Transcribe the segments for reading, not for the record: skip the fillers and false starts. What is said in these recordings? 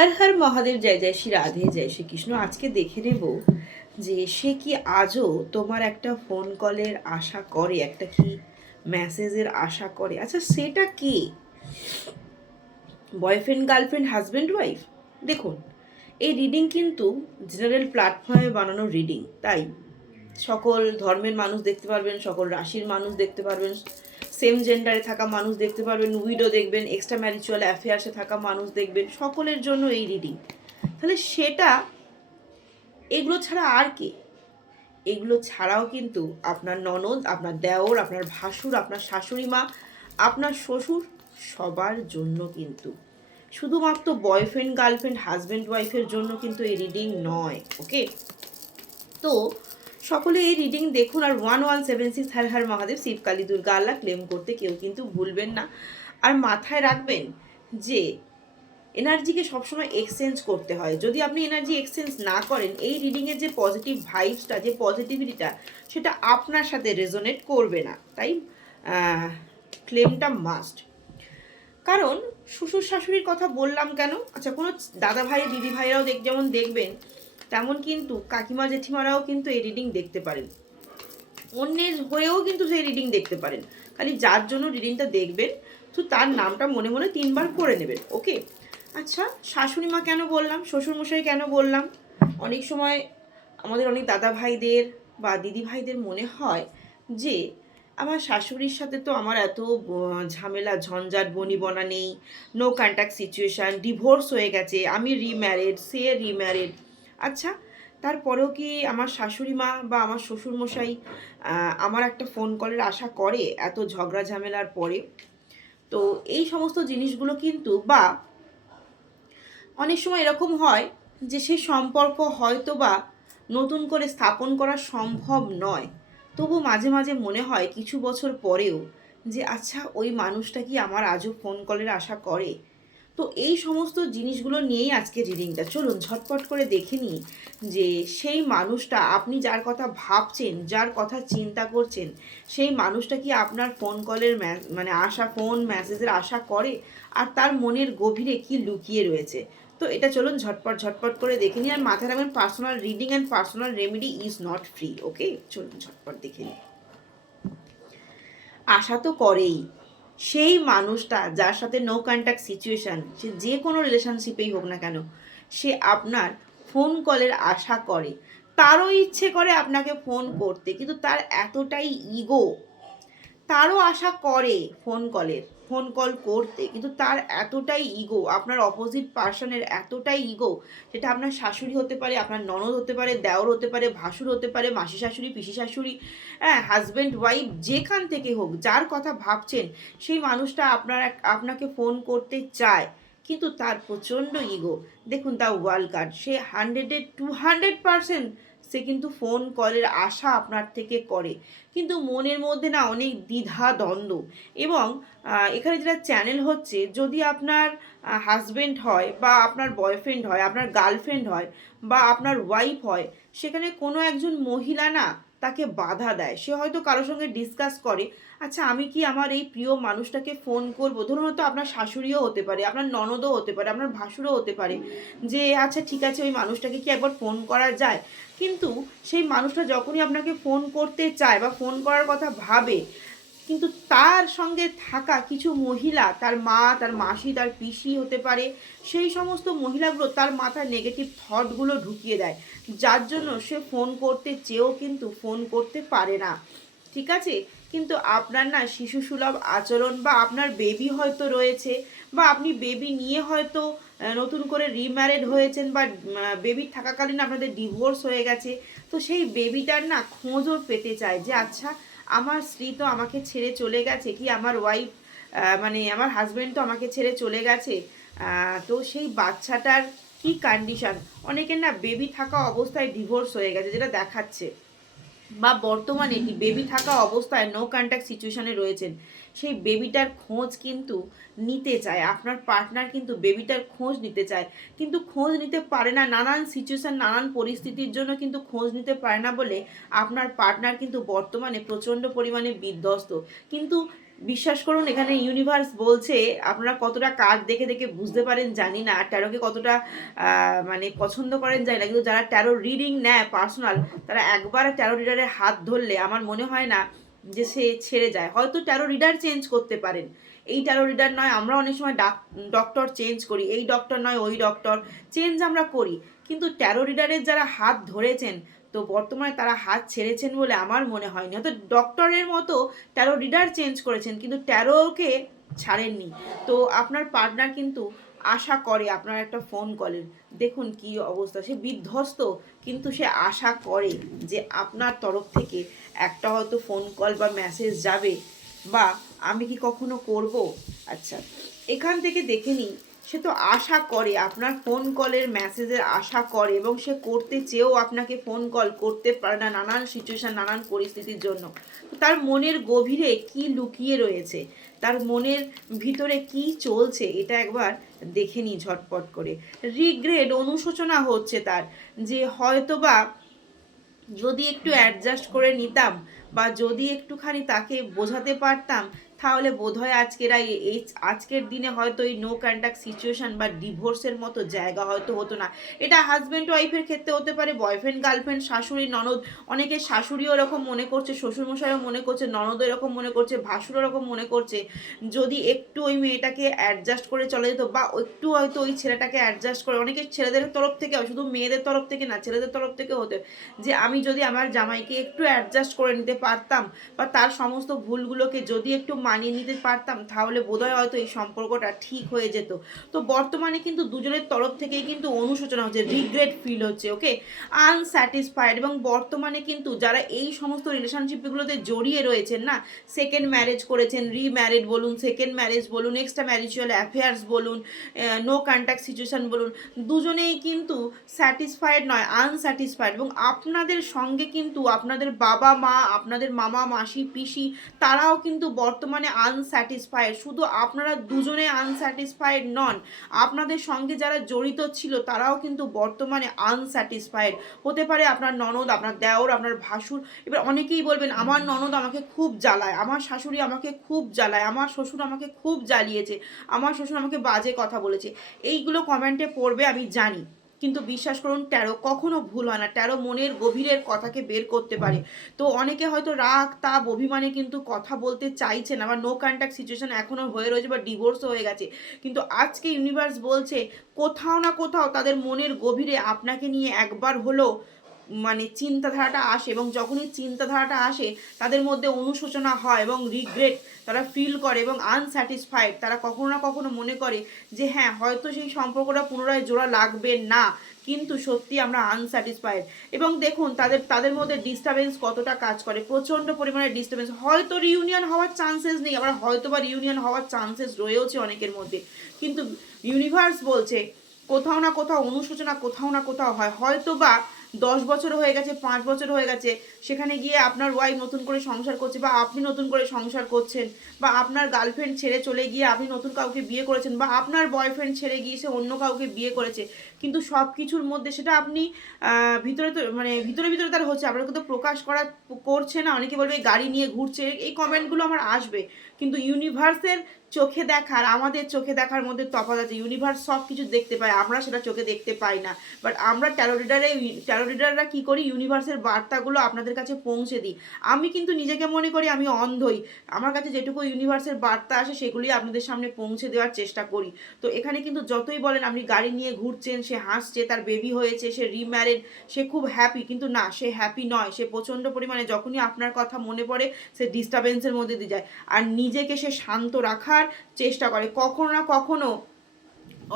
হর হর মহাদেব, জয় জয় শ্রী রাধে, জয় শ্রীকৃষ্ণ। আজকে দেখে নেব যে সে কি আজও তোমার একটা ফোন কলের আশা করে, একটা কি মেসেজের আশা করে। আচ্ছা, সেটা কি? Boyfriend, girlfriend, husband, wife? দেখুন, এই রিডিং কিন্তু জেনারেল প্ল্যাটফর্মে বানানো রিডিং, তাই সকল ধর্মের মানুষ দেখতে পারবেন, সকল রাশির মানুষ দেখতে পারবেন, সেম জেন্ডারে থাকা মানুষ দেখতে পারবেন, উইডো দেখবেন, এক্সট্রা ম্যারিচুয়াল অ্যাফেয়ার্সে থাকা মানুষ দেখবেন, সকলের জন্য এই রিডিং। তাহলে সেটা এগুলো ছাড়া আর কি? এগুলো ছাড়াও কিন্তু আপনার ননদ, আপনার দেওর, আপনার ভাসুর, আপনার শাশুড়ি মা, আপনার শ্বশুর, সবার জন্য কিন্তু, শুধুমাত্র বয়ফ্রেন্ড, গার্লফ্রেন্ড, হাজব্যান্ড, ওয়াইফের জন্য কিন্তু এই রিডিং নয়। ওকে, তো সকলে এই রিডিং দেখুন। আর 1176 হর হর মহাদেব, শিব কালী দুর্গা আল্লাহ ক্লেম করতে কেউ কিন্তু ভুলবেন না। আর মাথায় রাখবেন যে এনার্জিকে সবসময় এক্সচেঞ্জ করতে হয়। যদি আপনি এনার্জি এক্সচেঞ্জ না করেন, এই রিডিংয়ের যে পজিটিভ ভাইবসটা, যে পজিটিভিটিটা, সেটা আপনার সাথে রেজোনেট করবে না। তাই ক্লেমটা মাস্ট। কারণ শ্বশুর শাশুড়ির কথা বললাম কেন? আচ্ছা, কোনো দাদা ভাই, দিদি ভাইরাও যেমন দেখবেন, তেমন কিন্তু কাকিমা জেঠিমারাও কিন্তু এই রিডিং দেখতে পারেন। অন্যের হয়েও কিন্তু সেই রিডিং দেখতে পারেন। খালি যার জন্য রিডিংটা দেখবেন, তো তার নামটা মনে মনে 3বার করে নেবেন। ওকে, আচ্ছা, শাশুড়ি মা কেন বললাম, শ্বশুরমশাই কেন বললাম? অনেক সময় আমাদের অনেক দাদা ভাইদের বা দিদি ভাইদের মনে হয় যে আমার শাশুড়ির সাথে তো আমার এত ঝামেলা ঝঞ্ঝাট বনিবনা নেই, নো কন্ট্যাক্ট সিচুয়েশান, ডিভোর্স হয়ে গেছে, আমি রিম্যারিড, সে রিম্যারিড। আচ্ছা, তারপরেও কি আমার শাশুড়ি মা বা আমার শ্বশুরমশাই আমার একটা ফোন কলের আশা করে এত ঝগড়া ঝামেলার পরে? তো এই সমস্ত জিনিসগুলো কিন্তু, বা অনেক সময় এরকম হয় যে সেই সম্পর্ক হয়তো বা নতুন করে স্থাপন করা সম্ভব নয়, তবু মাঝে মাঝে মনে হয় কিছু বছর পরেও যে আচ্ছা, ওই মানুষটা কি আমার আজও ফোন কলের আশা করে? তো এই সমস্ত জিনিসগুলো নিয়েই আজকে রিডিংটা। চলুন ঝটপট করে দেখে নিই যে সেই মানুষটা, আপনি যার কথা ভাবছেন, যার কথা চিন্তা করছেন, সেই মানুষটা কি আপনার ফোন কলের মানে আশা, ফোন মেসেজের আশা করে, আর তার মনের গভীরে কি লুকিয়ে রয়েছে। তো এটা চলুন ঝটপট ঝটপট করে দেখে নিই। আর মাথায় রাখবেন, personal reading and personal remedy is not free. Okay, চলুন ঝটপট দেখে নিই। আশা তো করেই সেই মানুষটা, যার সাথে নো কন্ট্যাক্ট সিচুয়েশান, সে যে কোনো রিলেশনশিপেই হোক না কেন, সে আপনার ফোন কলের আশা করে। তারও ইচ্ছে করে আপনাকে ফোন করতে, কিন্তু তার এতটাই ইগো, তারও আশা করে ফোন কল করতে, কিন্তু তার এতটাই ইগো, আপনার অপোজিট পার্সনের এতটাই ইগো, সেটা আপনার শাশুড়ি হতে পারে, আপনার ননদ হতে পারে, দেওর হতে পারে, ভাসুর হতে পারে, মাসি শাশুড়ি, পিসি শাশুড়ি, হ্যাঁ, হাজব্যান্ড ওয়াইফ, যেখান থেকে হোক, যার কথা ভাবছেন, সেই মানুষটা আপনাকে ফোন করতে চায়, কিন্তু তার প্রচণ্ড ইগো। দেখুন, দ্য ওয়ার্ল্ড কার্ড, সে 200% সে কিন্তু ফোন কলের আশা আপনার থেকে করে, কিন্তু মনের মধ্যে না অনেক দ্বিধা দ্বন্দ্ব। এবং এখানে যেটা চ্যানেল হচ্ছে, যদি আপনার হাজব্যান্ড হয়, বা আপনার বয়ফ্রেন্ড হয়, আপনার গার্লফ্রেন্ড হয়, বা আপনার ওয়াইফ হয়, সেখানে কোনো একজন মহিলা না তাকে বাধা দেয়। সে হয়তো কারোর সঙ্গে ডিসকাস করে, আচ্ছা, আমি কি আমার এই প্রিয় মানুষটাকে ফোন করব? ধরুন, হয়তো আপনার শাশুড়িও হতে পারে, আপনার ননদও হতে পারে, আপনার ভাসুরও হতে পারে, যে আচ্ছা ঠিক আছে, ওই মানুষটাকে কি একবার ফোন করা যায়? কিন্তু সেই মানুষটা যখনই আপনাকে ফোন করতে চায় বা ফোন করার কথা ভাবে, কিন্তু তার সঙ্গে থাকা কিছু মহিলা, তার মা, তার মাসি, তার পিসি হতে পারে, সেই সমস্ত মহিলাগুলো তার মাথায় নেগেটিভ থটগুলো ঢুকিয়ে দেয়, যার জন্য সে ফোন করতে চেয়েও কিন্তু ফোন করতে পারে না। ঠিক আছে, কিন্তু আপনার না শিশুসুলভ আচরণ, বা আপনার বেবি হয়তো রয়েছে, বা আপনি বেবি নিয়ে হয়তো নতুন করে রিম্যারেড হয়েছেন, বা বেবি থাকাকালীন আপনাদের ডিভোর্স হয়ে গেছে, তো সেই বেবিটার না খোঁজও পেতে চায় যে আচ্ছা, আমার স্ত্রী তো আমাকে ছেড়ে চলে গেছে, কি আমার ওয়াইফ, মানে আমার হাজব্যান্ড তো আমাকে ছেড়ে চলে গেছে, তো সেই বাচ্চাটার কি কন্ডিশন। অনেকের না বেবি থাকা অবস্থায় ডিভোর্স হয়ে গেছে, যেটা দেখাচ্ছে, বা বর্তমানে বেবি থাকা অবস্থায় নো কন্ট্যাক্ট সিচুয়েশনে রয়েছেন, সেই বেবিটার খোঁজ কিন্তু নিতে চায়, আপনার পার্টনার কিন্তু বেবিটার খোঁজ নিতে চায়, কিন্তু খোঁজ নিতে পারে না, নানান সিচুয়েশান, নানান পরিস্থিতির জন্য কিন্তু খোঁজ নিতে পারে না বলে আপনার পার্টনার কিন্তু বর্তমানে প্রচণ্ড পরিমাণে বিধ্বস্ত। কিন্তু বিশ্বাস করুন এখানে ইউনিভার্স বলছে, আপনারা কতটা কার্ড দেখে দেখে বুঝতে পারেন জানি না, ট্যারোকে কতটা মানে পছন্দ করেন জানি না, কিন্তু যারা ট্যারো রিডিং নেয় পার্সোনাল, তারা একবার ট্যারো রিডারের হাত ধরলে আমার মনে হয় না যে সে ছেড়ে যায়। হয়তো ট্যারো রিডার চেঞ্জ করতে পারেন, এই ট্যারো রিডার নয়, আমরা অনেক সময় ডক্টর চেঞ্জ করি, এই ডক্টর নয় ওই ডক্টর চেঞ্জ আমরা করি, কিন্তু ট্যারো রিডারের যারা হাত ধরেছেন, তো বর্তমানে তারা হাত ছেড়েছেন বলে আমার মনে হয়নি। হয়তো ডক্টরের মতো ট্যারো রিডার চেঞ্জ করেছেন, কিন্তু ট্যারোকে ছাড়েননি। তো আপনার পার্টনার কিন্তু আশা করে আপনার একটা ফোন কলের, দেখুন কি অবস্থা, সে বিধ্বস্ত, কিন্তু সে আশা করে যে আপনার তরফ থেকে একটা হয়তো ফোন কল বা মেসেজ যাবে, বা আমি কি কখনো করব। আচ্ছা, এখান থেকে দেখে নিই, সে তো আশা করে, আপনার ফোন কলের মেসেজের আশা করে, এবং সে করতে চেয়েও আপনাকে ফোন কল করতে পারে না, নানান সিচুয়েশান, নানান পরিস্থিতির জন্য। তার মনের গভীরে কি লুকিয়ে রয়েছে, তার মনের ভিতরে কি চলছে, এটা একবার দেখে নিই ঝটপট করে। রিগ্রেট, অনুশোচনা হচ্ছে তার, যে হয়তোবা যদি একটু অ্যাডজাস্ট করে নিতাম, বা যদি একটুখানি তাকে বোঝাতে পারতাম, তাহলে বোধহয় আজকের দিনে হয়তো এই নো কন্ট্যাক্ট সিচুয়েশন বা ডিভোর্সের মতো জায়গা হয়তো হতো না। এটা হাজব্যান্ড ওয়াইফের ক্ষেত্রে হতে পারে, বয়ফ্রেন্ড গার্লফ্রেন্ড, শাশুড়ি ননদ, অনেকে শাশুড়িও এরকম মনে করছে, শ্বশুরমশাইও মনে করছে, ননদও এরকম মনে করছে, ভাসুরও এরকম মনে করছে, যদি একটু ওই মেয়েটাকে অ্যাডজাস্ট করে চলে যেত, বা একটু হয়তো ওই ছেলেটাকে অ্যাডজাস্ট করে, অনেকে ছেলেদের তরফ থেকে, শুধু মেয়েদের তরফ থেকে না, ছেলেদের তরফ থেকে হতে, যে আমি যদি আমার জামাইকে একটু অ্যাডজাস্ট করে নিতে পারতাম, বা তার সমস্ত ভুলগুলোকে যদি একটু মানিয়ে নিতে পারতাম, তাহলে বোধহয় হয়তো এই সম্পর্কটা ঠিক হয়ে যেত। তো বর্তমানে কিন্তু দুজনের তরফ থেকেই কিন্তু অনুশোচনা হচ্ছে, রিগ্রেট ফিল হচ্ছে, ওকে, আনস্যাটিসফাইড। এবং বর্তমানে কিন্তু যারা এই সমস্ত রিলেশনশিপগুলোতে জড়িয়ে রয়েছেন না, সেকেন্ড ম্যারেজ করেছেন, রিম্যারিড বলুন, সেকেন্ড ম্যারেজ বলুন, এক্সট্রা ম্যারিচুয়াল অ্যাফেয়ার্স বলুন, নো কন্ট্যাক্ট সিচুয়েশন বলুন, দুজনেই কিন্তু স্যাটিসফাইড নয়, আনস্যাটিসফাইড। এবং আপনাদের সঙ্গে কিন্তু আপনাদের বাবা মা, আপনাদের মামা মাসি পিসি, তারাও কিন্তু বর্তমানে আনস্যাটিসফাইড। শুধু আপনারা দুজনে আনস্যাটিসফাইড নন, আপনাদের সঙ্গে যারা জড়িত ছিল তারাও কিন্তু বর্তমানে আনস্যাটিসফাইড। হতে পারে আপনার ননদ, আপনার দেওর, আপনার ভাসুর। এবার অনেকেই বলবেন, আমার ননদ আমাকে খুব জ্বালায়, আমার শাশুড়ি আমাকে খুব জ্বালায়, আমার শ্বশুর আমাকে খুব জ্বালিয়েছে, আমার শ্বশুর আমাকে বাজে কথা বলেছে। এইগুলো কমেন্টে পড়বে আমি জানি, কিন্তু বিশ্বাস করুন ট্যারো কখনো ভুল হয় না, ট্যারো মনের গভীরের কথাকে বের করতে পারে। তো অনেকে হয়তো রাগ তাপ অভিমানে কিন্তু কথা বলতে চাইছেন, আবার নো কন্ট্যাক্ট সিচুয়েশন এখনও হয়ে রয়েছে, বা ডিভোর্সও হয়ে গেছে, কিন্তু আজকে ইউনিভার্স বলছে কোথাও না কোথাও তাদের মনের গভীরে আপনাকে নিয়ে একবার হলো মানে চিন্তাধারাটা আসে, এবং যখনই চিন্তাধারাটা আসে তাদের মধ্যে অনুশোচনা হয় এবং রিগ্রেট তারা ফিল করে, এবং আনস্যাটিসফাইড, তারা কখনো না কখনো মনে করে যে হ্যাঁ হয়তো সেই সম্পর্কটা পুনরায় জোড়া লাগবে না, কিন্তু সত্যি আমরা আনস্যাটিসফাইড। এবং দেখুন তাদের তাদের মধ্যে ডিস্টারবেন্স কতটা কাজ করে, প্রচণ্ড পরিমাণে ডিস্টারবেন্স, হয়তো রিউনিয়ন হওয়ার চান্সেস নেই, আবার হয়তো বা রিউনিয়ন হওয়ার চান্সেস রয়েওছে অনেকের মধ্যে, কিন্তু ইউনিভার্স বলছে কোথাও না কোথাও অনুশোচনা কোথাও না কোথাও হয়। হয়তো বা 10 বছর হয়ে গেছে, 5 বছর হয়ে গেছে, সেখানে গিয়ে আপনার ওয়াইফ নতুন করে সংসার করছে, বা আপনি নতুন করে সংসার করছেন, বা আপনার গার্লফ্রেন্ড ছেড়ে চলে গিয়ে আপনি নতুন কাউকে বিয়ে করেছেন, বা আপনার বয়ফ্রেন্ড ছেড়ে গিয়ে সে অন্য কাউকে বিয়ে করেছে, কিন্তু সব কিছুর মধ্যে সেটা আপনি ভিতরে তো মানে ভিতরে ভিতরে তার হচ্ছে, আপনার কিন্তু প্রকাশ করছে না। অনেকে বলবে গাড়ি নিয়ে ঘুরছে, এই কমেন্টগুলো আমার আসবে, কিন্তু ইউনিভার্সের চোখে দেখার আমাদের চোখে দেখার মধ্যে তফাৎ আছে। ইউনিভার্স সব কিছু দেখতে পায়, আমরা সেটা চোখে দেখতে পাই না, বাট আমরা ট্যারো রিডাররা কী করি, ইউনিভার্সের বার্তাগুলো আপনাদের কাছে পৌঁছে দিই। আমি কিন্তু নিজেকে মনে করি আমি অন্ধই, আমার কাছে যেটুকু ইউনিভার্সের বার্তা আসে সেগুলি আপনাদের সামনে পৌঁছে দেওয়ার চেষ্টা করি। তো এখানে কিন্তু যতই বলেন আপনি গাড়ি নিয়ে ঘুরছেন, সে হাসছে, তার বেবি হয়েছে, সে রিম্যারিড, সে খুব হ্যাপি, কিন্তু না, সে হ্যাপি নয়, সে প্রচণ্ড পরিমাণে যখনই আপনার কথা মনে পড়ে সে ডিস্টারবেন্সের মধ্যে দিয়ে যায়, আর নিজেকে সে শান্ত রাখার চেষ্টা করে। কখনো না কখনো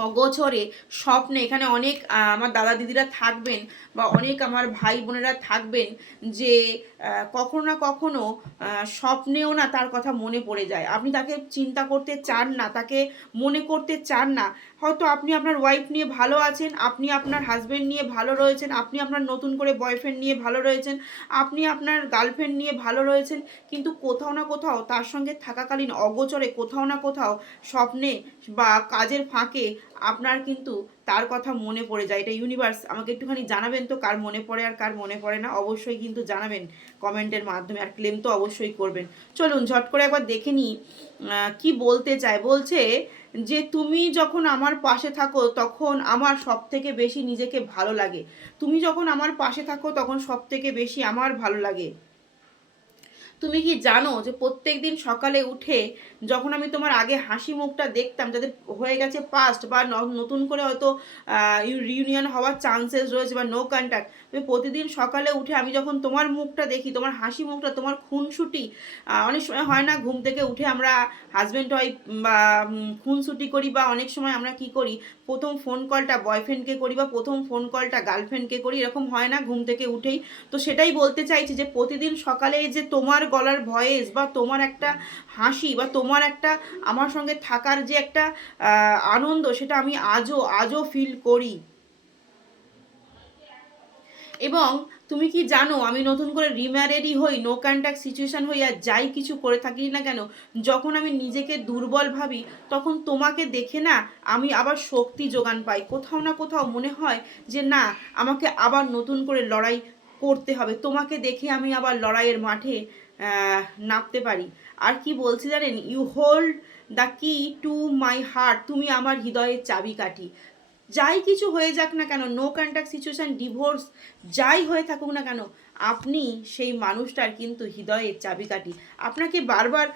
অগোচরে স্বপ্নে, এখানে অনেক আমার দাদা দিদিরা থাকবেন, বা অনেক আমার ভাই বোনেরা থাকবেন, যে কখনো না কখনো স্বপ্নেও না তার কথা মনে পড়ে যায়, আপনি তাকে চিন্তা করতে চান না, তাকে মনে করতে চান না, হয়তো আপনি আপনার ওয়াইফ নিয়ে ভালো আছেন, আপনি আপনার হাজব্যান্ড নিয়ে ভালো রয়েছেন, আপনি আপনার নতুন করে বয়ফ্রেন্ড নিয়ে ভালো রয়েছেন, আপনি আপনার গার্লফ্রেন্ড নিয়ে ভালো রয়েছেন, কিন্তু কোথাও না কোথাও তার সঙ্গে থাকাকালীন অগোচরে কোথাও না কোথাও স্বপ্নে বা কাজের ফাঁকে আপনার কিন্তু তার কথা মনে পড়ে যায়। এটা ইউনিভার্স। আমাকে একটুখানি জানাবেন তো কার মনে পড়ে আর কার মনে পড়ে না, অবশ্যই কিন্তু জানাবেন কমেন্টের মাধ্যমে, আর ক্লেম তো অবশ্যই করবেন। চলুন ঝট করে একবার দেখে নিই কি বলতে চায়। বলছে যে তুমি যখন আমার পাশে থাকো তখন আমার সব থেকে বেশি নিজেকে ভালো লাগে। তুমি যখন আমার পাশে থাকো তখন সব থেকে বেশি আমার ভালো লাগে। তুমি কি জানো যে প্রত্যেক দিন সকালে উঠে যখন আমি তোমার আগে হাসি মুখটা দেখতাম, যাদের হয়ে গেছে পাস্ট বা নতুন করে হয়তো রিউনিয়ন হওয়ার চান্সেস রয়েছে বা নো কন্ট্যাক্ট, তুমি প্রতিদিন সকালে উঠে আমি যখন তোমার মুখটা দেখি, তোমার হাসি মুখটা, তোমার খুনসুটি, অনেক সময় হয় না ঘুম থেকে উঠে আমরা হাজব্যান্ড ওয়াইফ বা খুনসুটি করি, বা অনেক সময় আমরা কি করি, প্রথম ফোন কলটা বয়ফ্রেন্ডকে করি বা প্রথম ফোন কলটা গার্লফ্রেন্ডকে করি, এরকম হয় না ঘুম থেকে উঠেই। তো সেটাই বলতে চাইছি যে প্রতিদিন সকালে যে তোমার গলার ভয়েস বা তোমার একটা হাসি বা তোমার একটা আমার সঙ্গে থাকার যে একটা আনন্দ, সেটা আমি আজও ফিল করি। এবং তুমি কি জানো আমি নতুন করে রিম্যারেডই হই, নো কন্ট্যাক্ট সিচুয়েশান হই, আর যাই কিছু করে থাকি না কেন, যখন আমি নিজেকে দুর্বল ভাবি তখন তোমাকে দেখে না আমি আবার শক্তি যোগান পাই। কোথাও না কোথাও মনে হয় যে না, আমাকে আবার নতুন করে লড়াই করতে হবে, তোমাকে দেখে আমি আবার লড়াইয়ের মাঠে নামতে পারি। আর কি বলছি জানেন, ইউ হোল্ড দ্য কি টু মাই হার্ট, তুমি আমার হৃদয়ের চাবিকাঠি। যাই কিছু হয়ে যাক না কেন, নো কন্ট্যাক্ট সিচুয়েশান, ডিভোর্স, যাই হয়ে থাকুক না কেন, আপনি সেই মানুষটার কিন্তু হৃদয়ের চাবিকাঠি। আপনাকে বারবার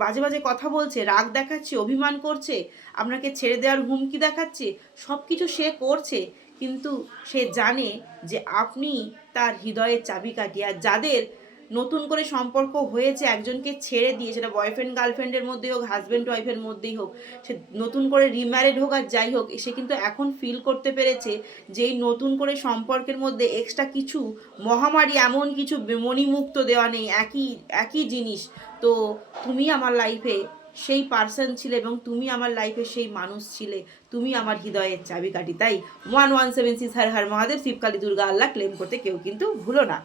বাজে বাজে কথা বলছে, রাগ দেখাচ্ছে, অভিমান করছে, আপনাকে ছেড়ে দেওয়ার হুমকি দেখাচ্ছে, সব কিছু সে করছে, কিন্তু সে জানে যে আপনি তার হৃদয়ের চাবিকাঠি। আর যাদের নতুন করে সম্পর্ক হয়েছে একজনকে ছেড়ে দিয়ে, সেটা বয়ফ্রেন্ড গার্লফ্রেন্ডের মধ্যেই হোক, হাজব্যান্ড ওয়াইফের মধ্যেই হোক, সে নতুন করে রিম্যারিড হোক আর যাই হোক, সে কিন্তু এখন ফিল করতে পেরেছে যে এই নতুন করে সম্পর্কের মধ্যে এক্সট্রা কিছু মহামারী, এমন কিছু মণিমুক্ত দেওয়া নেই, একই একই জিনিস। তো তুমি আমার লাইফে সেই পার্সন ছিলে এবং তুমি আমার লাইফে সেই মানুষ ছিলে, তুমি আমার হৃদয়ের চাবিকাঠি। তাই 1176 হর হর মহাদেব, শিবকালী দুর্গা আল্লাহ ক্লেম করতে কেউ কিন্তু ভুলো না।